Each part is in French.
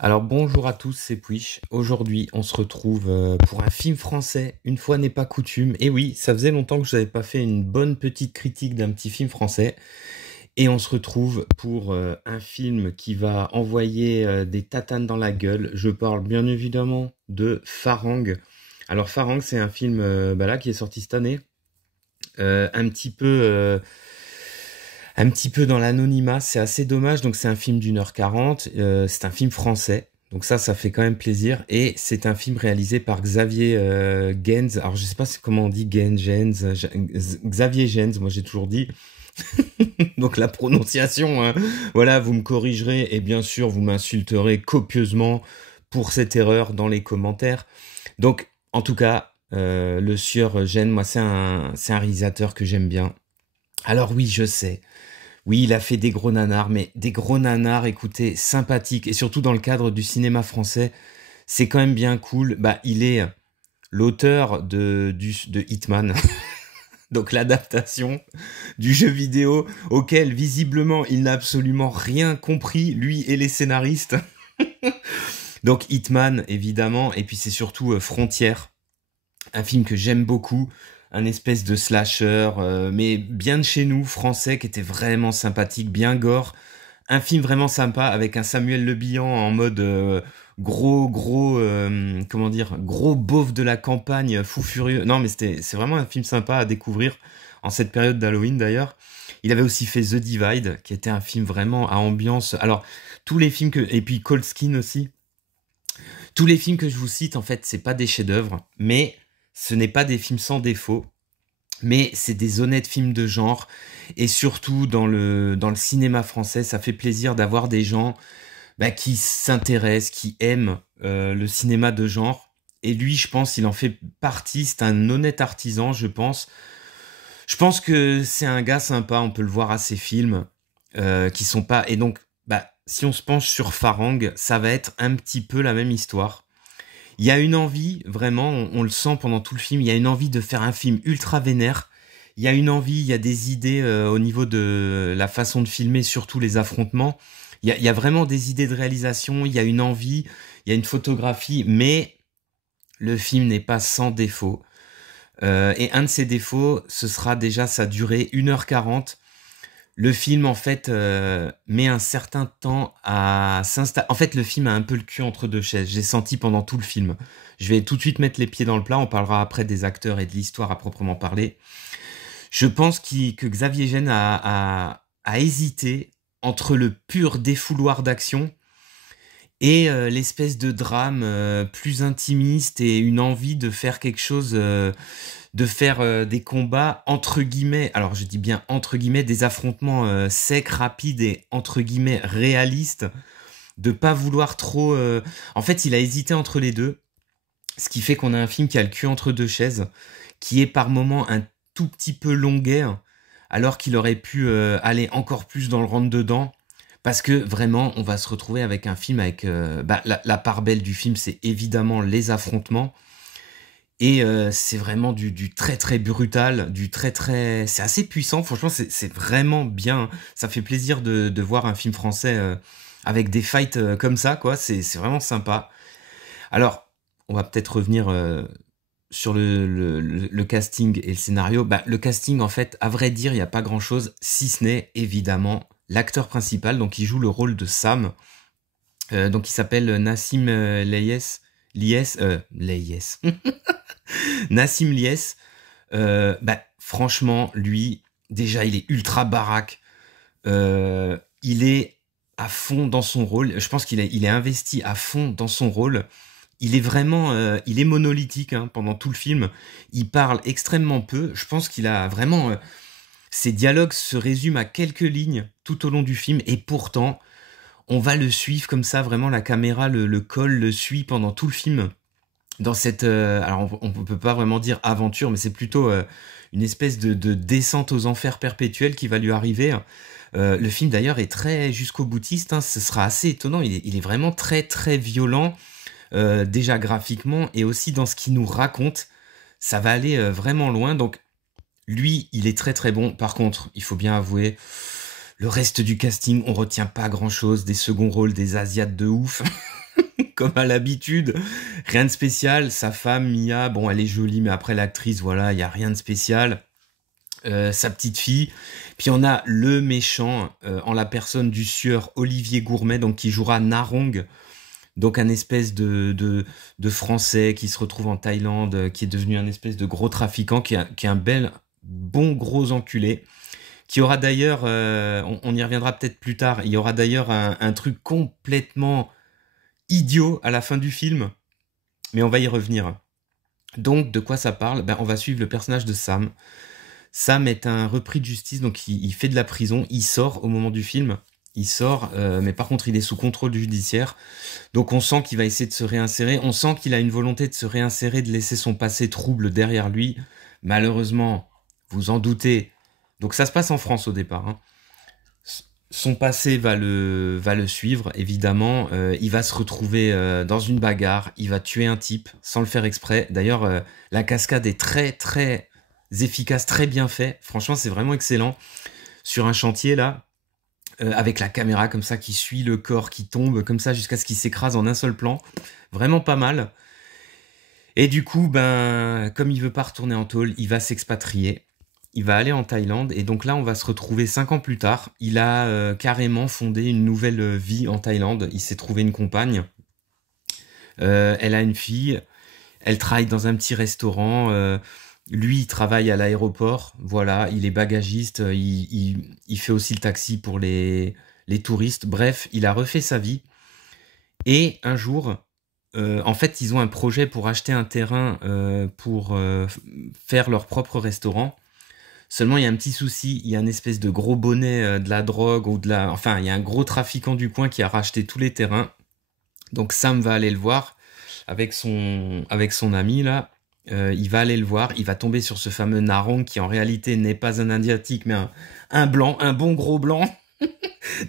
Alors bonjour à tous, c'est Puish. Aujourd'hui, on se retrouve pour un film français, une fois n'est pas coutume. Et oui, ça faisait longtemps que je n'avais pas fait une bonne petite critique d'un petit film français. Et on se retrouve pour un film qui va envoyer des tatanes dans la gueule. Je parle bien évidemment de Farang. Alors Farang, c'est un film là, qui est sorti cette année. Un petit peu dans l'anonymat, c'est assez dommage. Donc c'est un film d'1h40, c'est un film français. Donc ça fait quand même plaisir. Et c'est un film réalisé par Xavier Gens. Alors je sais pas comment on dit Xavier Gens, moi j'ai toujours dit. Donc la prononciation, hein, voilà, vous me corrigerez et bien sûr vous m'insulterez copieusement pour cette erreur dans les commentaires. Donc en tout cas, le sieur Gens, moi c'est un réalisateur que j'aime bien. Alors oui, je sais. Oui, il a fait des gros nanars, mais des gros nanars, écoutez, sympathiques. Et surtout dans le cadre du cinéma français, c'est quand même bien cool. Bah, il est l'auteur de Hitman, donc l'adaptation du jeu vidéo auquel, visiblement, il n'a absolument rien compris, lui et les scénaristes. Donc Hitman, évidemment, et puis c'est surtout Frontières, un film que j'aime beaucoup, un espèce de slasher, mais bien de chez nous, français, qui était vraiment sympathique, bien gore. Un film vraiment sympa avec un Samuel Le Bihan en mode comment dire, gros beauf de la campagne, fou furieux. Non, mais c'est vraiment un film sympa à découvrir en cette période d'Halloween d'ailleurs. Il avait aussi fait The Divide, qui était un film vraiment à ambiance. Alors tous les films et puis Cold Skin aussi. Tous les films que je vous cite, en fait, c'est pas des chefs-d'œuvre, mais ce n'est pas des films sans défaut, mais c'est des honnêtes films de genre. Et surtout, dans le cinéma français, ça fait plaisir d'avoir des gens qui s'intéressent, qui aiment le cinéma de genre. Et lui, je pense, il en fait partie. C'est un honnête artisan, je pense. Je pense que c'est un gars sympa. On peut le voir à ses films qui sont pas. Et donc, si on se penche sur Farang, ça va être un petit peu la même histoire. Il y a une envie, vraiment, on le sent pendant tout le film, il y a une envie de faire un film ultra vénère. Il y a une envie, il y a des idées au niveau de la façon de filmer, surtout les affrontements. Il y a vraiment des idées de réalisation, il y a une envie, il y a une photographie, mais le film n'est pas sans défaut. Et un de ses défauts, ce sera déjà sa durée, 1h40. Le film, en fait, met un certain temps à s'installer. En fait, le film a un peu le cul entre deux chaises. J'ai senti pendant tout le film. Je vais tout de suite mettre les pieds dans le plat. On parlera après des acteurs et de l'histoire à proprement parler. Je pense que Xavier Gene a hésité entre le pur défouloir d'action et l'espèce de drame plus intimiste et une envie de faire quelque chose, de faire des combats entre guillemets, alors je dis bien entre guillemets, des affrontements secs, rapides et entre guillemets réalistes, de pas vouloir trop... En fait, il a hésité entre les deux, ce qui fait qu'on a un film qui a le cul entre deux chaises, qui est par moments un tout petit peu longuet, alors qu'il aurait pu aller encore plus dans le rentre-dedans. Parce que vraiment, on va se retrouver avec un film avec... la part belle du film, c'est évidemment les affrontements. Et c'est vraiment du très très brutal, du très très... C'est assez puissant, franchement, c'est vraiment bien. Ça fait plaisir de voir un film français avec des fights comme ça, quoi. C'est vraiment sympa. Alors, on va peut-être revenir sur le casting et le scénario. Le casting, en fait, à vrai dire, il n'y a pas grand-chose, si ce n'est, évidemment, l'acteur principal, donc il joue le rôle de Sam. Donc il s'appelle Nassim Lies. Nassim Lies. Franchement, lui, déjà, il est ultra baraque. Il est à fond dans son rôle. Je pense qu'il est investi à fond dans son rôle. Il est vraiment, il est monolithique hein, pendant tout le film. Il parle extrêmement peu. Je pense qu'il a vraiment, ses dialogues se résument à quelques lignes tout au long du film, et pourtant, on va le suivre comme ça. Vraiment, la caméra le colle, le suit pendant tout le film. Dans cette, alors on peut pas vraiment dire aventure, mais c'est plutôt une espèce de descente aux enfers perpétuels qui va lui arriver. Le film d'ailleurs est très jusqu'au boutiste. Hein, ce sera assez étonnant. Il est vraiment très très violent. Déjà graphiquement et aussi dans ce qu'il nous raconte, ça va aller vraiment loin. Donc lui, il est très très bon. Par contre, il faut bien avouer, le reste du casting, on retient pas grand chose. Des seconds rôles, des Asiates de ouf. comme à l'habitude. Rien de spécial. Sa femme, Mia, bon, elle est jolie, mais après l'actrice, voilà, il n'y a rien de spécial. Sa petite fille. Puis on a le méchant en la personne du sieur Olivier Gourmet, donc qui jouera Narong, donc un espèce de Français qui se retrouve en Thaïlande, qui est devenu un espèce de gros trafiquant, qui est un bon gros enculé, qui aura d'ailleurs, on y reviendra peut-être plus tard, il y aura d'ailleurs un truc complètement idiot à la fin du film, mais on va y revenir. Donc de quoi ça parle? On va suivre le personnage de Sam. Sam est un repris de justice, donc il fait de la prison, il sort au moment du film, il sort, mais par contre il est sous contrôle judiciaire, donc on sent qu'il va essayer de se réinsérer, on sent qu'il a une volonté de se réinsérer, de laisser son passé trouble derrière lui. Malheureusement, vous en doutez, donc ça se passe en France au départ, hein. Son passé va le suivre, évidemment. Il va se retrouver dans une bagarre, il va tuer un type sans le faire exprès. D'ailleurs, la cascade est très très efficace, très bien fait. Franchement, c'est vraiment excellent. Sur un chantier, là, avec la caméra comme ça qui suit le corps, qui tombe comme ça jusqu'à ce qu'il s'écrase en un seul plan. Vraiment pas mal. Et du coup, comme il veut pas retourner en tôle, il va s'expatrier. Il va aller en Thaïlande et donc là on va se retrouver 5 ans plus tard. Il a carrément fondé une nouvelle vie en Thaïlande. Il s'est trouvé une compagne. Elle a une fille. Elle travaille dans un petit restaurant. Lui, il travaille à l'aéroport. Voilà, il est bagagiste. Il fait aussi le taxi pour les touristes. Bref, il a refait sa vie. Et un jour, en fait, ils ont un projet pour acheter un terrain pour faire leur propre restaurant. Seulement, il y a un petit souci, il y a une espèce de gros bonnet de la drogue, enfin, il y a un gros trafiquant du coin qui a racheté tous les terrains. Donc Sam va aller le voir avec son ami, là. Il va aller le voir, il va tomber sur ce fameux Narong qui, en réalité, n'est pas un Asiatique, mais un blanc, un bon gros blanc.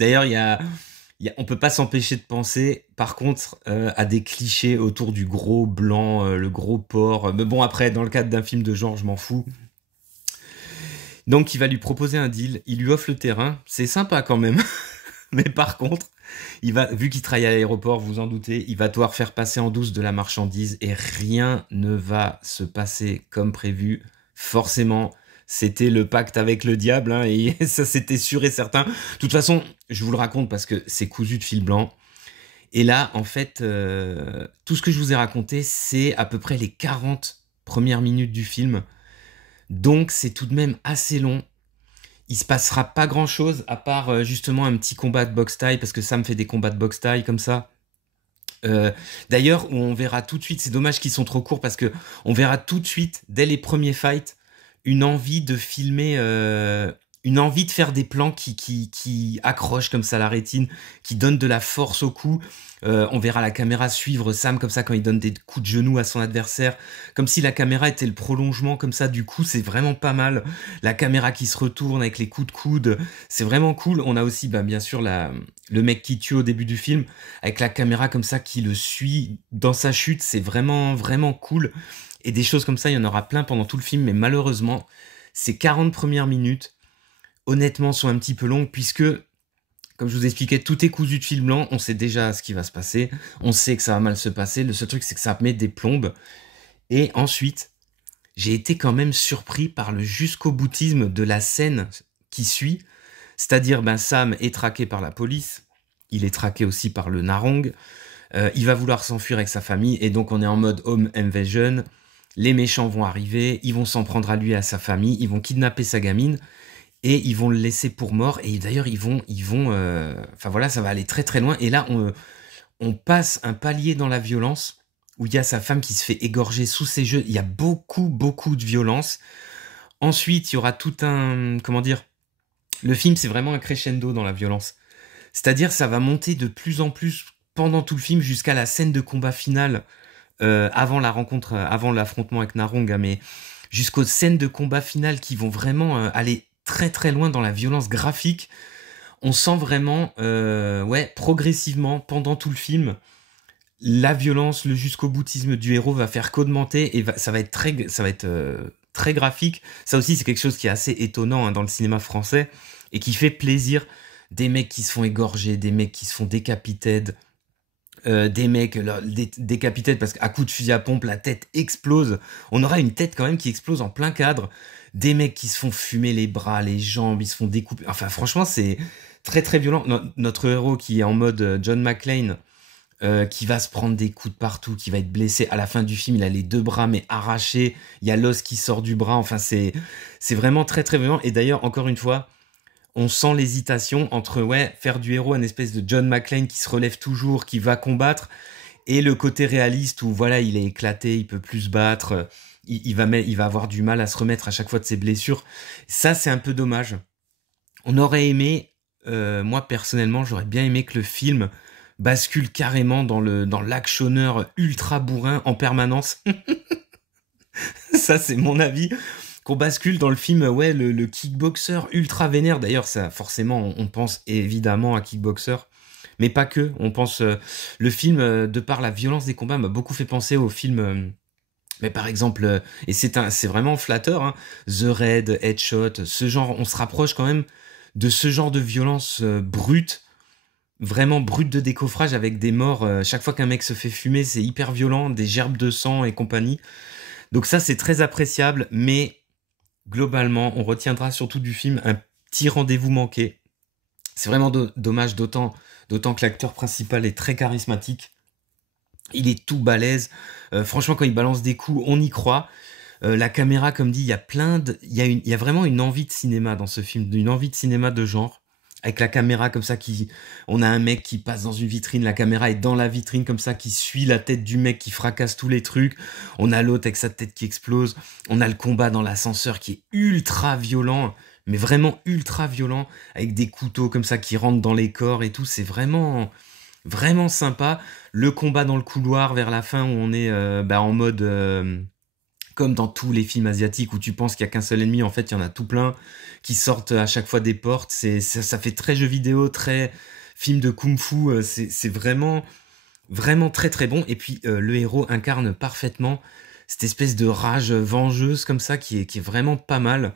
D'ailleurs, on peut pas s'empêcher de penser, par contre, à des clichés autour du gros blanc, le gros porc. Mais bon, après, dans le cadre d'un film de genre, je m'en fous. Donc il va lui proposer un deal, il lui offre le terrain, c'est sympa quand même. Mais par contre, vu qu'il travaille à l'aéroport, vous en doutez, il va devoir faire passer en douce de la marchandise et rien ne va se passer comme prévu. Forcément, c'était le pacte avec le diable, hein, et ça c'était sûr et certain. De toute façon, je vous le raconte parce que c'est cousu de fil blanc. Et là, en fait, tout ce que je vous ai raconté, c'est à peu près les 40 premières minutes du film. Donc c'est tout de même assez long. Il se passera pas grand chose à part justement un petit combat de boxe taille, parce que ça me fait des combats de boxe taille comme ça. D'ailleurs, on verra tout de suite, c'est dommage qu'ils sont trop courts parce que on verra tout de suite, dès les premiers fights, une envie de filmer, une envie de faire des plans qui accrochent comme ça la rétine, qui donnent de la force au coup. On verra la caméra suivre Sam comme ça quand il donne des coups de genoux à son adversaire, comme si la caméra était le prolongement comme ça du coup, c'est vraiment pas mal. La caméra qui se retourne avec les coups de coude, c'est vraiment cool. On a aussi bien sûr le mec qui tue au début du film, avec la caméra comme ça qui le suit dans sa chute, c'est vraiment vraiment cool. Et des choses comme ça, il y en aura plein pendant tout le film, mais malheureusement, ces 40 premières minutes, honnêtement, sont un petit peu longues, puisque comme je vous expliquais, tout est cousu de fil blanc, on sait déjà ce qui va se passer, on sait que ça va mal se passer, le seul truc c'est que ça met des plombes. Et ensuite, j'ai été quand même surpris par le jusqu'au boutisme de la scène qui suit, c'est-à-dire Sam est traqué par la police, il est traqué aussi par le Narong, il va vouloir s'enfuir avec sa famille, et donc on est en mode home invasion, les méchants vont arriver, ils vont s'en prendre à lui et à sa famille, ils vont kidnapper sa gamine, et ils vont le laisser pour mort, et d'ailleurs ils vont enfin voilà, ça va aller très très loin, et là on passe un palier dans la violence, où il y a sa femme qui se fait égorger sous ses yeux, il y a beaucoup de violence. Ensuite il y aura tout un, comment dire, le film c'est vraiment un crescendo dans la violence, c'est-à-dire ça va monter de plus en plus pendant tout le film jusqu'à la scène de combat finale, avant la rencontre, avant l'affrontement avec Narong, mais jusqu'aux scènes de combat finale qui vont vraiment aller très très loin dans la violence graphique. On sent vraiment, progressivement, pendant tout le film, la violence, le jusqu'au boutisme du héros va faire qu'augmenter, et ça va être très graphique. Ça aussi, c'est quelque chose qui est assez étonnant, hein, dans le cinéma français, et qui fait plaisir. Des mecs qui se font égorger, des mecs qui se font décapiter. des mecs décapités parce qu'à coup de fusil à pompe, la tête explose. On aura une tête quand même qui explose en plein cadre. Des mecs qui se font fumer les bras, les jambes, ils se font découper. Enfin, franchement, c'est très très violent. Notre héros qui est en mode John McClane, qui va se prendre des coups de partout, qui va être blessé. À la fin du film, il a les deux bras mais arrachés. Il y a l'os qui sort du bras. Enfin, c'est vraiment très très violent. Et d'ailleurs, encore une fois, on sent l'hésitation entre ouais faire du héros un espèce de John McClane qui se relève toujours, qui va combattre, et le côté réaliste où voilà il est éclaté, il peut plus se battre, il va avoir du mal à se remettre à chaque fois de ses blessures. Ça c'est un peu dommage. On aurait aimé, moi personnellement j'aurais bien aimé que le film bascule carrément dans l'actionneur ultra bourrin en permanence. Ça c'est mon avis, qu'on bascule dans le film, ouais, le kickboxer ultra vénère. D'ailleurs, ça, forcément, on pense évidemment à Kickboxer, mais pas que. On pense, le film, de par la violence des combats, m'a beaucoup fait penser au film, mais par exemple, et c'est vraiment flatteur, hein, The Raid, Headshot, ce genre, on se rapproche quand même de ce genre de violence brute, vraiment brute de décoffrage avec des morts. Chaque fois qu'un mec se fait fumer, c'est hyper violent, des gerbes de sang et compagnie. Donc ça, c'est très appréciable, mais globalement, on retiendra surtout du film un petit rendez-vous manqué. C'est vraiment dommage, d'autant que l'acteur principal est très charismatique. Il est tout balèze. Franchement, quand il balance des coups, on y croit. La caméra, comme dit, il y a il y a vraiment une envie de cinéma dans ce film, une envie de cinéma de genre. Avec la caméra comme ça on a un mec qui passe dans une vitrine, la caméra est dans la vitrine comme ça, qui suit la tête du mec qui fracasse tous les trucs. On a l'autre avec sa tête qui explose. On a le combat dans l'ascenseur qui est ultra violent, mais vraiment ultra violent, avec des couteaux comme ça qui rentrent dans les corps et tout. C'est vraiment, vraiment sympa. Le combat dans le couloir vers la fin où on est en mode comme dans tous les films asiatiques où tu penses qu'il y a qu'un seul ennemi, en fait il y en a tout plein qui sortent à chaque fois des portes. Ça fait très jeu vidéo, très film de kung-fu. C'est vraiment vraiment très très bon. Et puis le héros incarne parfaitement cette espèce de rage vengeuse comme ça qui est vraiment pas mal.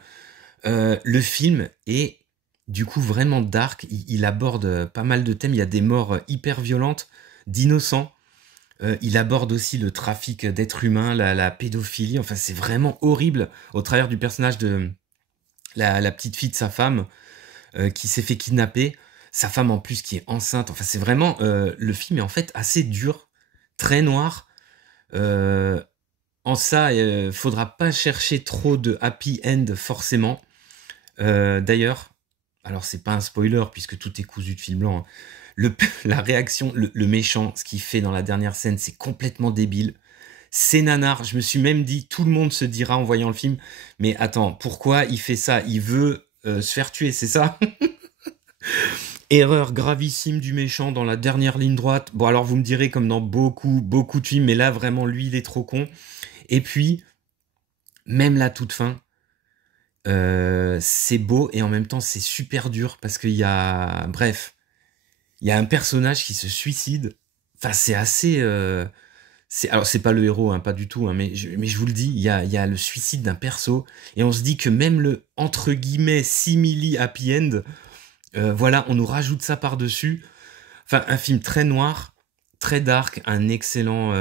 Le film est du coup vraiment dark. Il aborde pas mal de thèmes. Il y a des morts hyper violentes d'innocents. Il aborde aussi le trafic d'êtres humains, la pédophilie. Enfin, c'est vraiment horrible au travers du personnage de la petite fille de sa femme qui s'est fait kidnapper. Sa femme en plus qui est enceinte. Enfin, c'est vraiment... le film est en fait assez dur, très noir. Euh, En ça, faudra pas chercher trop de happy end forcément. D'ailleurs, alors c'est pas un spoiler puisque tout est cousu de fil blanc, hein. La réaction, le méchant, ce qu'il fait dans la dernière scène, c'est complètement débile. C'est nanar. Je me suis même dit, tout le monde se dira en voyant le film, mais attends, pourquoi il fait ça? Il veut se faire tuer, c'est ça? Erreur gravissime du méchant dans la dernière ligne droite. Bon, alors vous me direz comme dans beaucoup de films, mais là vraiment lui il est trop con. Et puis, même la toute fin, c'est beau et en même temps c'est super dur parce qu'il y a, bref, il y a un personnage qui se suicide. Enfin, c'est assez, alors c'est pas le héros, hein, pas du tout, hein, mais je vous le dis, il y a le suicide d'un perso et on se dit que même le entre guillemets simili happy end, voilà, on nous rajoute ça par dessus. Enfin, un film très noir, très dark, un excellent,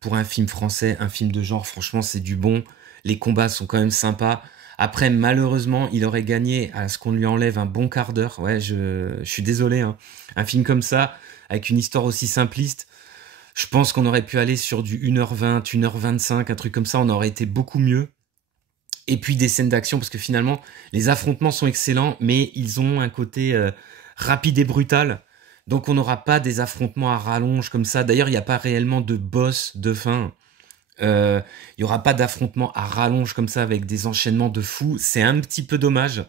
pour un film français, un film de genre, franchement, c'est du bon. Les combats sont quand même sympas. Après, malheureusement, il aurait gagné à ce qu'on lui enlève un bon quart d'heure. Ouais, je suis désolé, hein. Un film comme ça, avec une histoire aussi simpliste, je pense qu'on aurait pu aller sur du 1h20, 1h25, un truc comme ça, on aurait été beaucoup mieux. Et puis des scènes d'action, parce que finalement, les affrontements sont excellents, mais ils ont un côté rapide et brutal. Donc on n'aura pas des affrontements à rallonge comme ça. D'ailleurs, il n'y a pas réellement de boss de fin. Il n'y aura pas d'affrontement à rallonge comme ça avec des enchaînements de fous. C'est un petit peu dommage.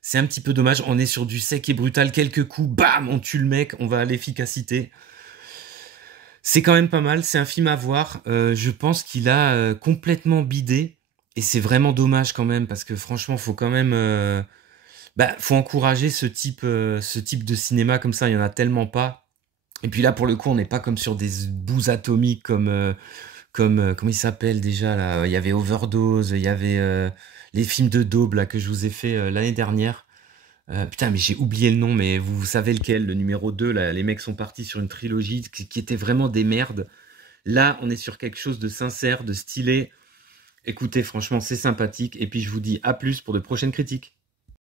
C'est un petit peu dommage. On est sur du sec et brutal. Quelques coups, bam, on tue le mec. On va à l'efficacité. C'est quand même pas mal. C'est un film à voir. Je pense qu'il a complètement bidé. Et c'est vraiment dommage quand même parce que franchement, faut quand même... faut encourager ce type de cinéma comme ça. Il y en a tellement pas. Et puis là, pour le coup, on n'est pas comme sur des bouts atomiques comme comment il s'appelle déjà là? Il y avait Overdose, il y avait les films de Daube là que je vous ai fait l'année dernière. Putain, mais j'ai oublié le nom, mais vous savez lequel, le numéro 2 là, les mecs sont partis sur une trilogie qui était vraiment des merdes. Là, on est sur quelque chose de sincère, de stylé. Écoutez, franchement, c'est sympathique. Et puis, je vous dis à plus pour de prochaines critiques.